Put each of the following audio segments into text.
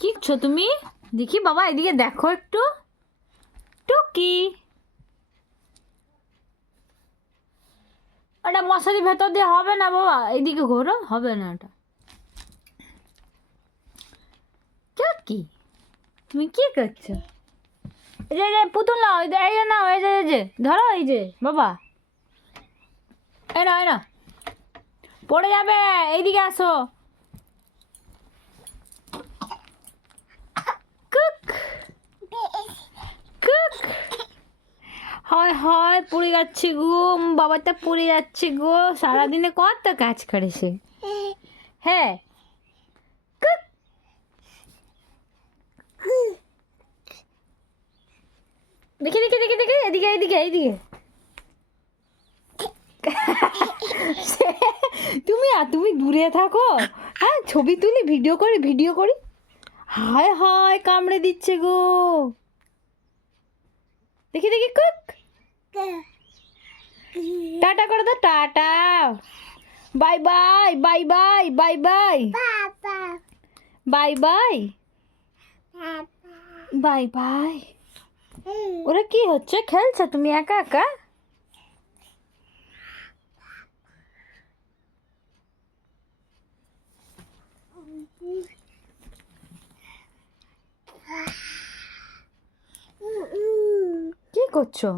কি করছো তুমি? দেখি বাবা, এদিকে দেখো একটু। টুকি, ওটা মশারি ভেতর দিয়ে হবে না বাবা, এইদিকে ঘোরো, হবে না ওটা। টুকি, তুমি কি করছো? এই যে পুতুল নাও, এই যে নাও, এই যে ধরো, এই যে বাবা, এই নাও, এই নাও, পড়ে যাবে, এইদিকে আসো। কুক কুক, হয় হয়, পড়ে যাচ্ছে গো, বাবাটা পড়ে যাচ্ছে গো, সারাদিনে কত কাজ করেছে। হ্যাঁ, কুক, দেখি দেখি দেখি দেখি, এদিকে এইদিকে এইদিকে। তুমি দূরে থাকো। হ্যাঁ, ছবি তুলি, ভিডিও করি, ভিডিও করি। হায় হায়, কামড়ে দিচ্ছে গো। দেখি দেখি, কুক, টাটা করে দাও, tata, bye bye, bye bye, bye bye, bye bye, bye bye. ওরা কি হচ্ছে, খেলছে তুমি একা একা? কি করছো?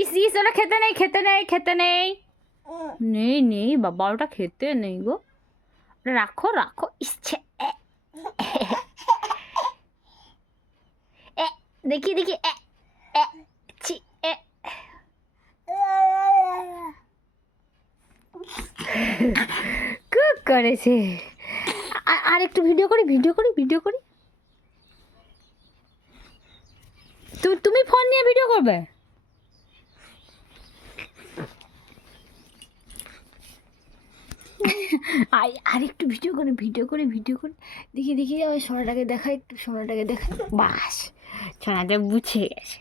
ইস ইস, ওটা খেতে নেই, খেতে নেই, খেতে নেই, নেই নেই বাবা, ওটা খেতে নেই গো, ওটা রাখো রাখো, ইচ্ছে। এ, দেখি দেখি, এ, এ, ছি, এ। কুক করেছে। আর একটু ভিডিও করি, ভিডিও করি, ভিডিও করি। তুমি ফোন নিয়ে ভিডিও করবে? আর একটু ভিডিও করি, ভিডিও করি, ভিডিও করি। দেখি দেখি, ওই সোনাটাকে দেখা, একটু সোনাটাকে দেখা, বাস, সোনাটা বুঝে গেছে।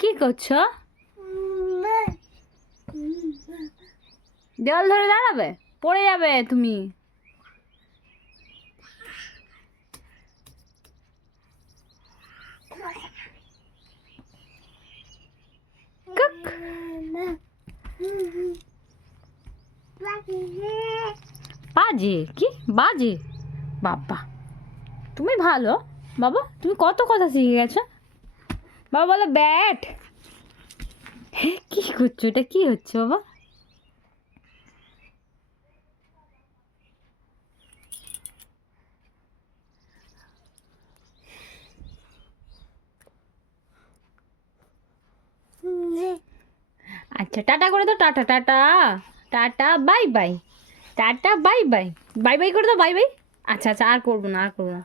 কি করছো? দেওয়াল ধরে দাঁড়াবে, পড়ে যাবে তুমি। বাজে কি, বাজে বাবা, তুমি ভালো বাবা, তুমি কত কথা শিখে গেছো। বাবা বলে ব্যাট। হ্যাঁ, কি করছো, এটা কি হচ্ছে বাবা? আচ্ছা, টাটা করে দাও, tata tata, tata bye bye, tata bye bye, bye bye করে দাও, বাই বাই। আচ্ছা আচ্ছা, আর করবো না, আর করবো না।